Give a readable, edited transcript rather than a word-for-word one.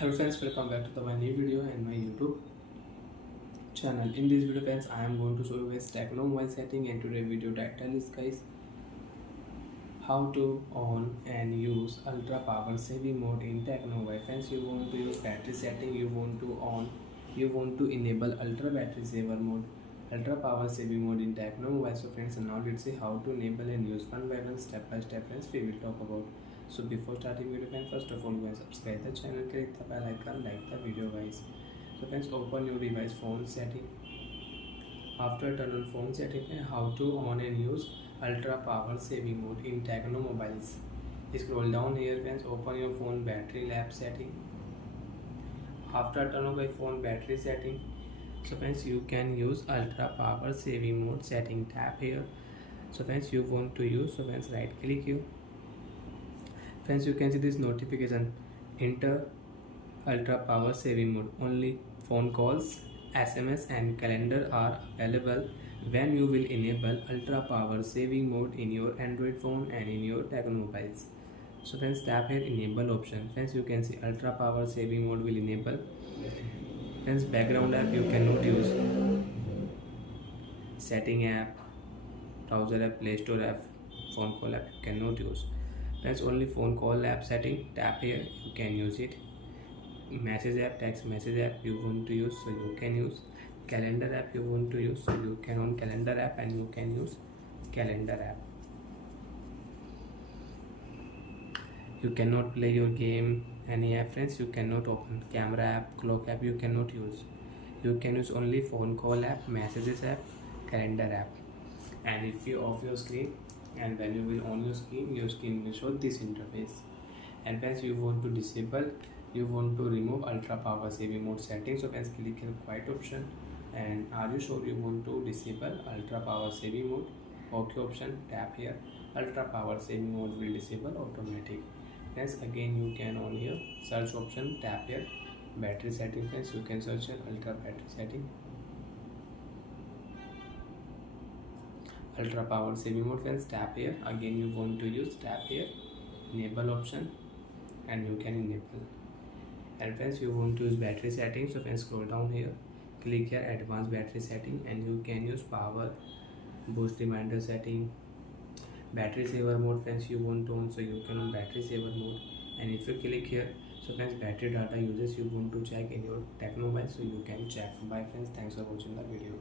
Hello friends, welcome back to my new video and my YouTube channel. In this video friends, I am going to show you guys Tecno mobile setting, and today video title is guys how to on and use ultra power saving mode in Tecno mobile. Friends, you want to use battery setting, you want to enable ultra battery saver mode, ultra power saving mode in Tecno mobile. So friends, now let's see how to enable and use one by one, step by step friends we will talk about. So before starting video friends, first of all guys, subscribe the channel, click the bell icon, like the video guys. So friends, open your device phone setting. After turn on phone setting, and how to on and use ultra power saving mode in Tecno mobiles. Scroll down here friends, open your phone battery lab setting. After turn on my phone battery setting, so friends you can use ultra power saving mode setting, tap here. So friends you want to use, so friends right click here. Friends, you can see this notification, enter ultra power saving mode. Only phone calls, SMS and calendar are available when you will enable ultra power saving mode in your Android phone and in your Tecno mobiles. So friends, tap here enable option. Friends, you can see ultra power saving mode will enable. Friends, background app you cannot use, setting app, browser app, play store app, phone call app you cannot use. Friends, only phone call app setting, tap here you can use it. Message app, text message app you want to use, so you can use. Calendar app you want to use, so you can on calendar app and you can use calendar app. You cannot play your game any app friends, you cannot open. Camera app, clock app you cannot use. You can use only phone call app, messages app, calendar app. And if you off your screen, and when you will on your screen will show this interface. And friends, you want to disable, you want to remove ultra power saving mode settings, so friends click here quiet option. And are you sure you want to disable ultra power saving mode? Okay option, tap here. Ultra power saving mode will disable automatic. Friends, again you can on here search option, tap here battery setting. Friends, you can search here ultra battery setting, ultra power saving mode. Friends, tap here. Again you want to use, tap here enable option and you can enable. And friends, you want to use battery setting, so friends scroll down here, click here advanced battery setting, and you can use power boost reminder setting, battery saver mode. Friends, you want to on, so you can on battery saver mode. And if you click here, so friends battery data uses you want to check in your Tecno mobile, so you can check. Bye friends, thanks for watching the video.